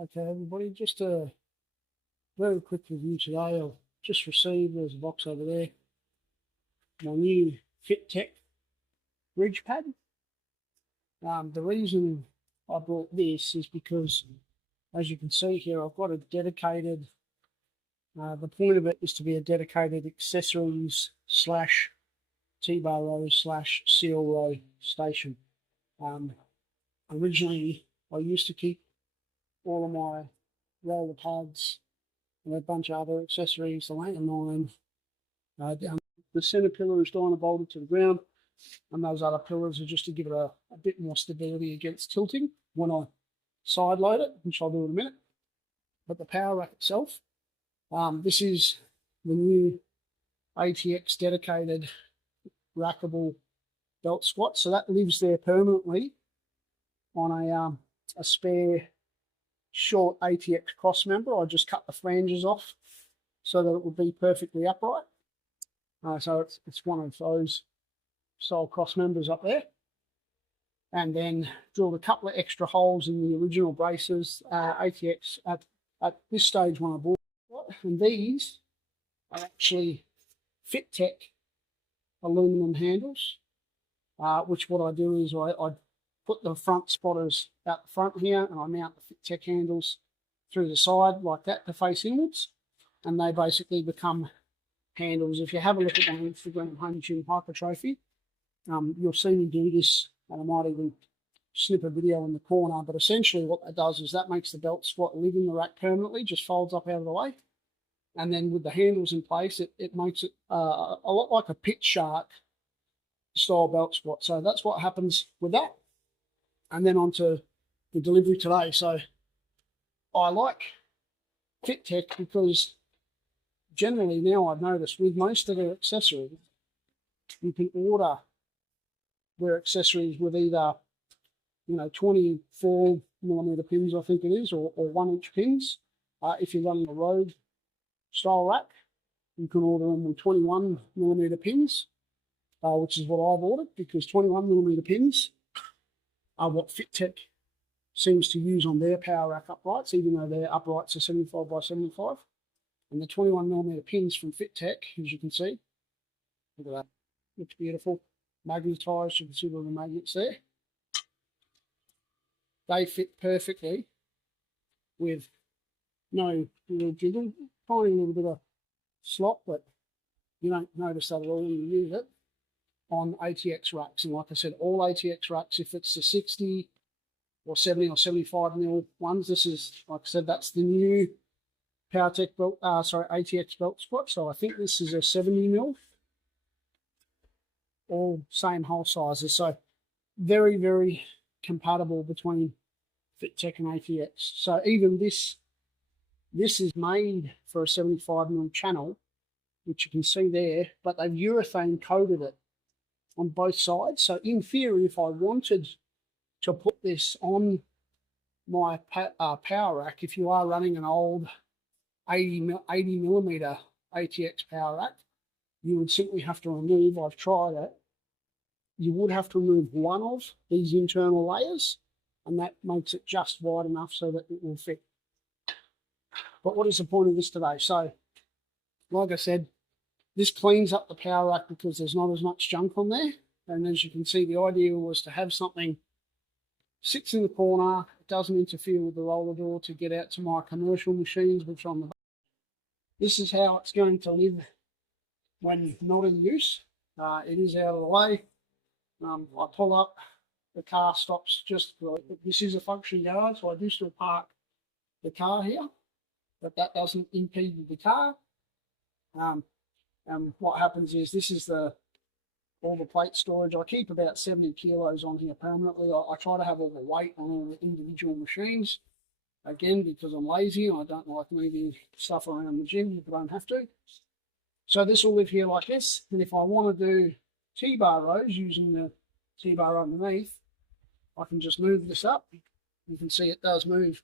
Okay, everybody, just a very quick review today. I've just received, there's a box over there, my new Fitek bridge pad. The reason I brought this is because, as you can see here, I've got a dedicated, the point of it is to be a dedicated accessories slash T-bar row slash seal row station. Originally, I used to keep all of my roller pads and a bunch of other accessories, the landline, down the centre pillar is dyno bolted to the ground, and those other pillars are just to give it a bit more stability against tilting when I side load it, which I'll do in a minute. But the power rack itself, this is the new ATX dedicated rackable belt squat, so that lives there permanently on a spare short ATX cross member. I just cut the flanges off so that it would be perfectly upright. So it's one of those style cross members up there. And then drilled a couple of extra holes in the original braces, ATX at this stage when I bought it. And these are actually Fitek aluminum handles, which what I do is I put the front spotters out the front here, and I mount the Fitek handles through the side like that to face inwards, and they basically become handles. If you have a look at my Instagram, Home Gym Hypertrophy, you'll see me do this, and I might even snip a video in the corner, but essentially what that does is that makes the belt squat live in the rack permanently, just folds up out of the way, and then with the handles in place, it makes it a lot like a pit shark style belt squat. So that's what happens with that. And then on to the delivery today. So I like Fitek because generally now I've noticed with most of their accessories, you can order their accessories with either 24mm pins, I think it is, or 1-inch pins. If you're running a road style rack, you can order them with 21mm pins, which is what I've ordered, because 21mm pins are what Fitek seems to use on their power rack uprights, even though their uprights are 75 by 75. And the 21mm pins from Fitek, as you can see, look at that, looks beautiful, magnetised, you can see all the magnets there. They fit perfectly with no little jiggle, tiny little bit of slop, but you don't notice that at all when you use it on ATX racks. And like I said, all ATX racks, if it's the 60 or 70 or 75mm ones, this is, like I said, that's the new PowerTech belt, ATX belt squat. So I think this is a 70mm, all same hole sizes. So very, very compatible between Fitek and ATX. So even this is made for a 75mm channel, which you can see there, but they've urethane coated it on both sides. So in theory, if I wanted to put this on my power rack, if you are running an old 80mm ATX power rack, you would simply have to remove, I've tried it, you would have to remove one of these internal layers, and that makes it just wide enough so that it will fit. But what is the point of this today? So, like I said, this cleans up the power rack because there's not as much junk on there. And as you can see, the idea was to have something sits in the corner, it doesn't interfere with the roller door to get out to my commercial machines, which are on the back. This is how it's going to live when not in use. It is out of the way. I pull up, the car stops just, this is a function yard, so I do still park the car here, but that doesn't impede with the car. And what happens is this is all the plate storage. I keep about 70 kilos on here permanently. I try to have all the weight on all the individual machines, again, because I'm lazy and I don't like moving stuff around the gym if I don't have to. So this will live here like this, and if I want to do T-bar rows using the T-bar underneath, I can just move this up. You can see it does move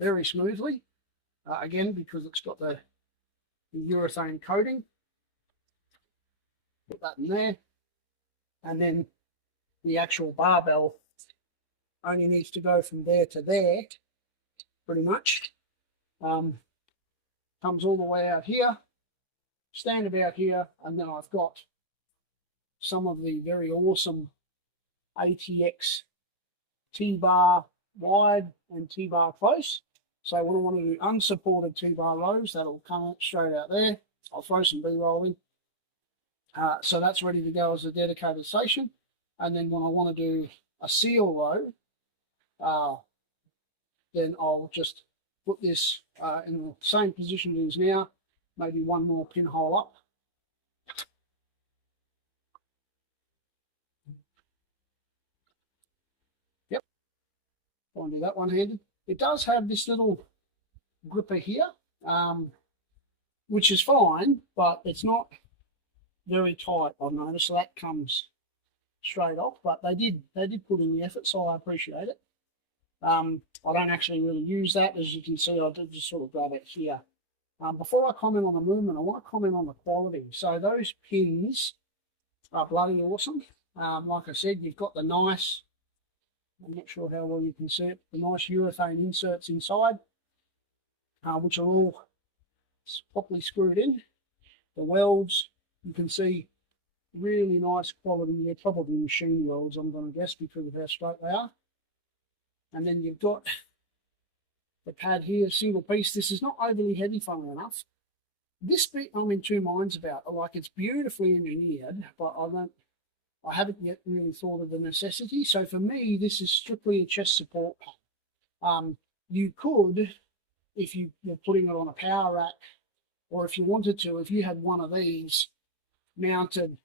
very smoothly, again, because it's got the urethane coating. Put that in there, and then the actual barbell only needs to go from there to there, pretty much. Comes all the way out here, stand about here, and then I've got some of the very awesome ATX T-bar wide and T-bar close. So when I want to do unsupported T-bar rows, that'll come out straight out there. I'll throw some B-roll in. So that's ready to go as a dedicated station. And then when I want to do a seal row, then I'll just put this in the same position it is now, maybe one more pinhole up. Yep, I'll do that one-handed. It does have this little gripper here, which is fine, but it's not very tight, I've noticed. So that comes straight off, but they did put in the effort, so I appreciate it. I don't actually really use that. As you can see, I did just sort of grab it here. Before I comment on the movement, I want to comment on the quality. So those pins are bloody awesome. Like I said, you've got the nice, I'm not sure how well you can see it, the nice urethane inserts inside, which are all properly screwed in. The welds, you can see really nice quality. They're probably machine welds, I'm going to guess, because of how straight they are. And then you've got the pad here, single piece. This is not overly heavy, funnily enough. This bit I'm in two minds about. Like, it's beautifully engineered, but I haven't yet really thought of the necessity. So for me, this is strictly a chest support pad. You could, if you're putting it on a power rack, or if you wanted to, if you had one of these mounted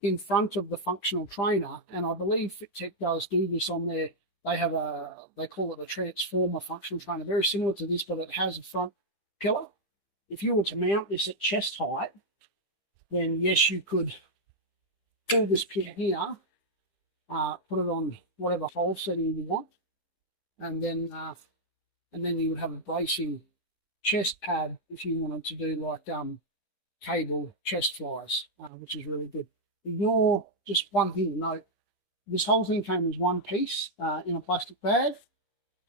in front of the functional trainer, and I believe Fitek does do this on their, they call it a transformer functional trainer, very similar to this, but it has a front pillar. If you were to mount this at chest height, then yes, you could pull this pin here, put it on whatever hole setting you want, and then you would have a bracing chest pad if you wanted to do like cable chest flies, which is really good. Ignore just one thing to note. This whole thing came as one piece in a plastic bag,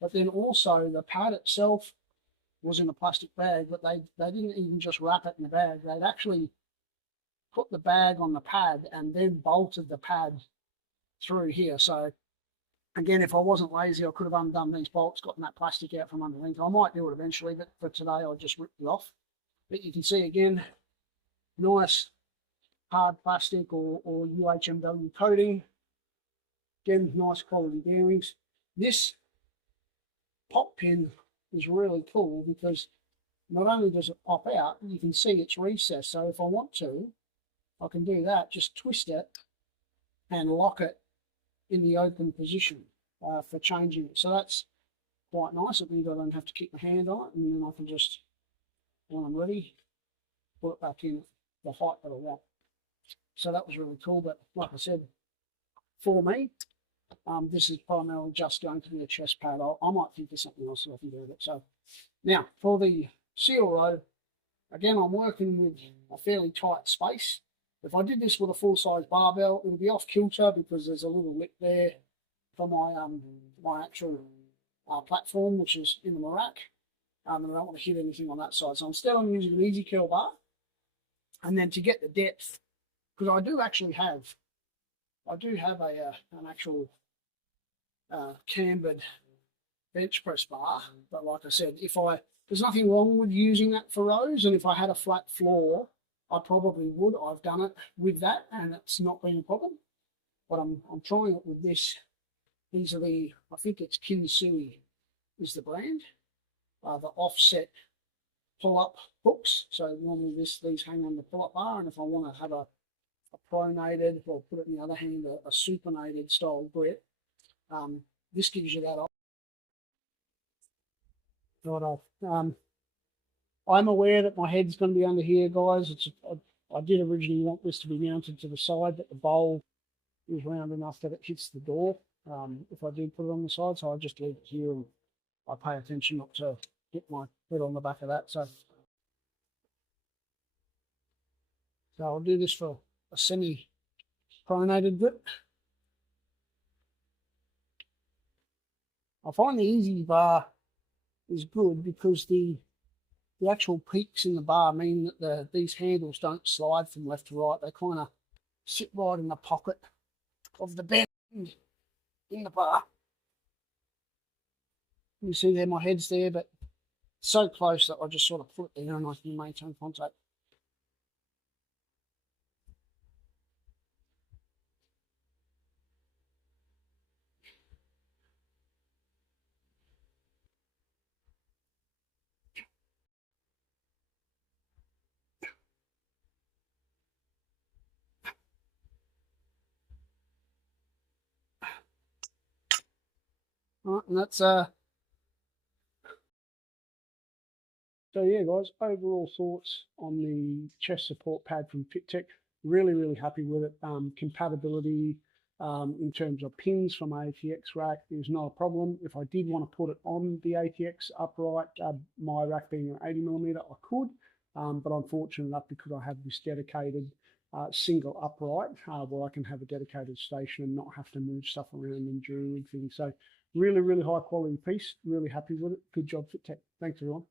but then also the pad itself was in a plastic bag, but they didn't even just wrap it in the bag. They'd actually put the bag on the pad and then bolted the pad through here. So again, if I wasn't lazy, I could have undone these bolts, gotten that plastic out from underneath. I might do it eventually, but for today, I'll just rip it off. But you can see again, nice hard plastic or UHMW coating. Again, nice quality bearings. This pop pin is really cool because not only does it pop out, you can see it's recessed. So if I want to, I can do that, just twist it and lock it in the open position for changing it. So that's quite nice. It means I don't have to keep my hand on it, and then I can just, when I'm ready, put it back in the height that I want. So that was really cool. But like I said, for me, this is primarily just going to be a chest pad. I might think of something else that I can do with it. So now for the seal row, again, I'm working with a fairly tight space. If I did this with a full-size barbell, it would be off kilter because there's a little lip there for my my actual platform, which is in the rack. And I don't want to hit anything on that side. So instead I'm using an easy curl bar. And then to get the depth, because I do have an actual cambered bench press bar. But like I said, there's nothing wrong with using that for rows, and if I had a flat floor, I probably would. I've done it with that, and it's not been a problem. But I'm trying it with this. These are I think it's Kinsui is the brand. The offset pull-up hooks. So normally these hang on the pull-up bar, and if I want to have a pronated, or put it in the other hand, a supinated style grip, this gives you that option. I'm aware that my head's going to be under here, guys. I did originally want this to be mounted to the side, but the bowl is round enough that it hits the door if I do put it on the side. So I just leave it here, and I pay attention not to hit my head on the back of that. So I'll do this for a semi-pronated grip. I find the easy bar is good because the actual peaks in the bar mean that these handles don't slide from left to right. They kind of sit right in the pocket of the bend in the bar. You see there, my head's there, but so close that I just sort of put it there and I can maintain contact. All right, and that's so yeah, guys, overall thoughts on the chest support pad from Fitek. Really happy with it. Compatibility in terms of pins from ATX rack is not a problem. If I did want to put it on the ATX upright, my rack being an 80mm, I could, but I'm fortunate enough because I have this dedicated single upright where I can have a dedicated station and not have to move stuff around and during things. So really high quality piece. Really happy with it. Good job, Fitek. Thanks, everyone.